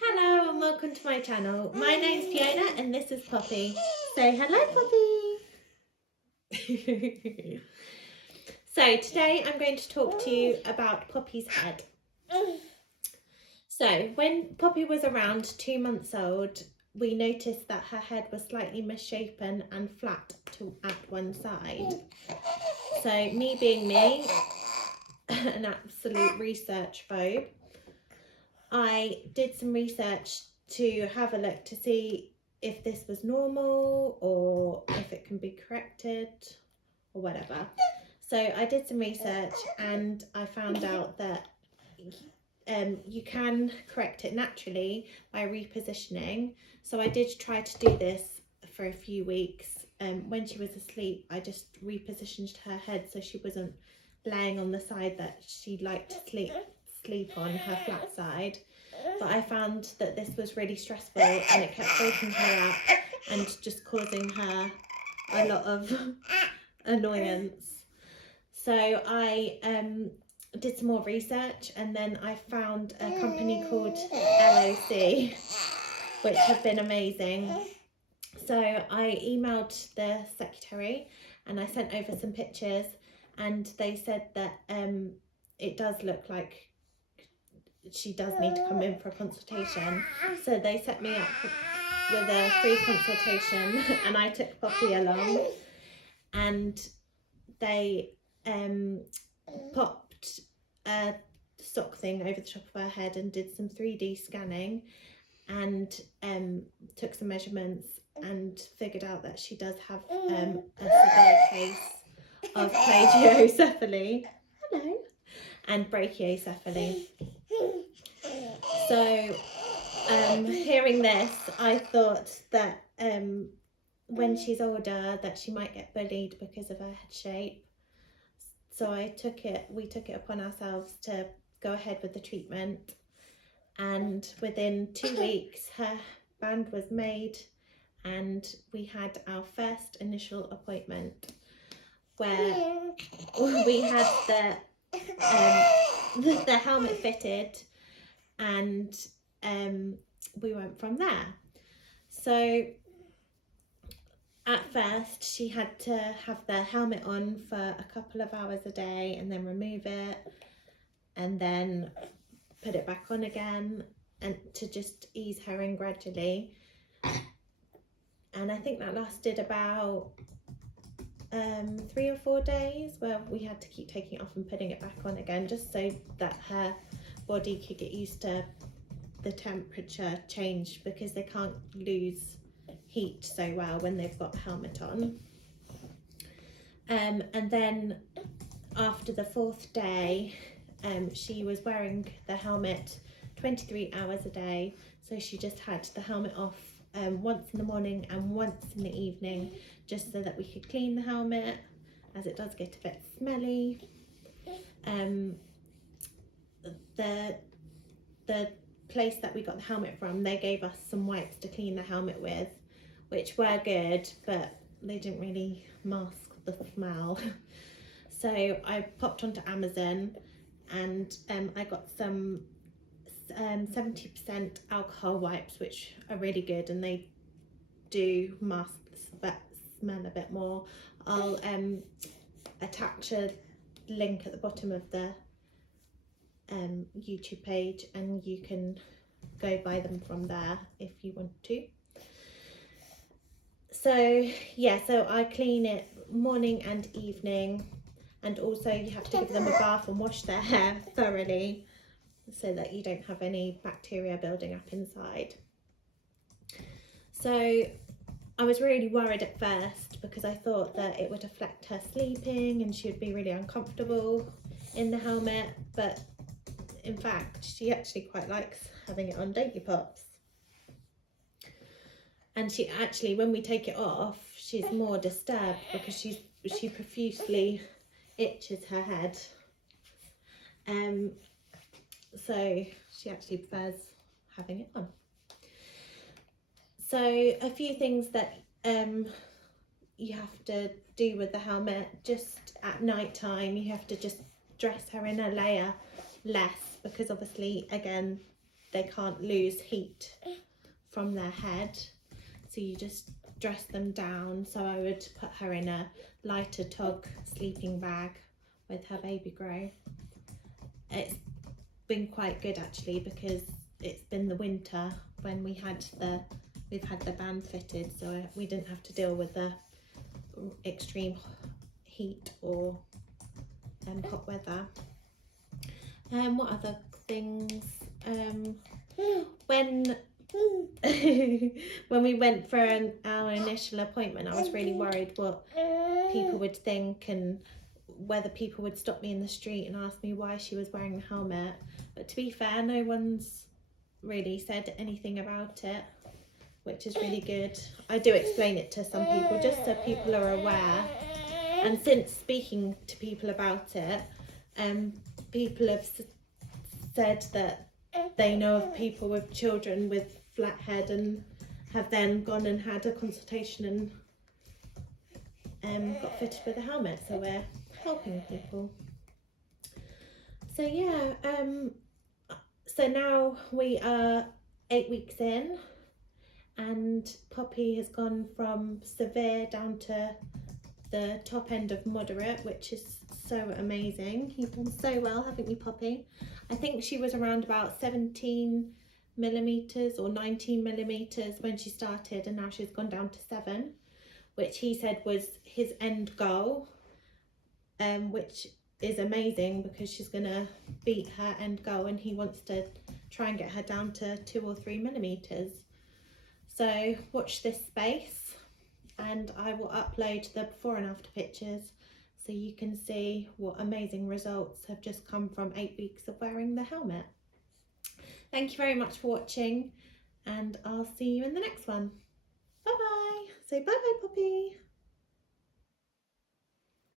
Hello and welcome to my channel. My name's Fiona and this is Poppy. Say hello, Poppy. So today I'm going to talk to you about Poppy's head. So when Poppy was around 2 months old, we noticed that her head was slightly misshapen and flat at one side. So me being me, an absolute research phobe, I did some research to have a look to see if this was normal or if it can be corrected or whatever. So I did some research and I found out that you can correct it naturally by repositioning. So I did try to do this for a few weeks. When she was asleep, I just repositioned her head so she wasn't laying on the side that she liked to sleep on, her flat side. But I found that this was really stressful and it kept waking her up and just causing her a lot of annoyance. So I did some more research and then I found a company called LOC, which have been amazing. So I emailed the secretary and I sent over some pictures and they said that it does look like she does need to come in for a consultation. So they set me up with a free consultation and I took Poppy along and they popped a sock thing over the top of her head and did some 3D scanning and took some measurements and figured out that she does have a severe case of Plagiocephaly. Hello. And Brachycephaly. So hearing this, I thought that when she's older that she might get bullied because of her head shape. So we took it upon ourselves to go ahead with the treatment, and within 2 weeks her band was made and we had our first initial appointment where we had the helmet fitted and we went from there. So at first she had to have the helmet on for a couple of hours a day and then remove it and then put it back on again, and to just ease her in gradually. And I think that lasted about 3 or 4 days where we had to keep taking it off and putting it back on again, just so that her body could get used to the temperature change, because they can't lose heat so well when they've got a helmet on. And then after the 4th day, she was wearing the helmet 23 hours a day, so she just had the helmet off once in the morning and once in the evening, just so that we could clean the helmet, as it does get a bit smelly. The place that we got the helmet from, they gave us some wipes to clean the helmet with, which were good, but they didn't really mask the smell. So I popped onto Amazon and I got some 70% alcohol wipes, which are really good and they do mask the smell a bit more. I'll attach a link at the bottom of the YouTube page and you can go buy them from there if you want to. So yeah, so I clean it morning and evening, and also you have to give them a bath and wash their hair thoroughly so that you don't have any bacteria building up inside. So I was really worried at first because I thought that it would affect her sleeping and she would be really uncomfortable in the helmet, but in fact she actually quite likes having it on, don't you, Pops? And she actually, when we take it off, she's more disturbed because she profusely itches her head. So she actually prefers having it on. So a few things that you have to do with the helmet: just at night time you have to just dress her in a layer less, because obviously again they can't lose heat from their head. So you just dress them down. So I would put her in a lighter tug sleeping bag with her baby grow. It's been quite good actually, because it's been the winter when we've had the band fitted, so we didn't have to deal with the extreme heat or hot weather. What other things? When when we went for our initial appointment, I was really worried what people would think and whether people would stop me in the street and ask me why she was wearing a helmet. But to be fair, no one's really said anything about it, which is really good. I do explain it to some people just so people are aware. And since speaking to people about it, people have said that they know of people with children with flat head and have then gone and had a consultation and got fitted with a helmet. So we're helping people. So yeah, so now we are 8 weeks in, and Poppy has gone from severe down to the top end of moderate, which is so amazing. You've done so well, haven't you, Poppy? I think she was around about 17 millimeters or 19 millimeters when she started, and now she's gone down to 7, which he said was his end goal, which is amazing because she's gonna beat her end goal, and he wants to try and get her down to 2 or 3 millimeters. So watch this space, and I will upload the before and after pictures so you can see what amazing results have just come from 8 weeks of wearing the helmet. Thank you very much for watching, and I'll see you in the next one. Bye bye. Say bye bye, Poppy.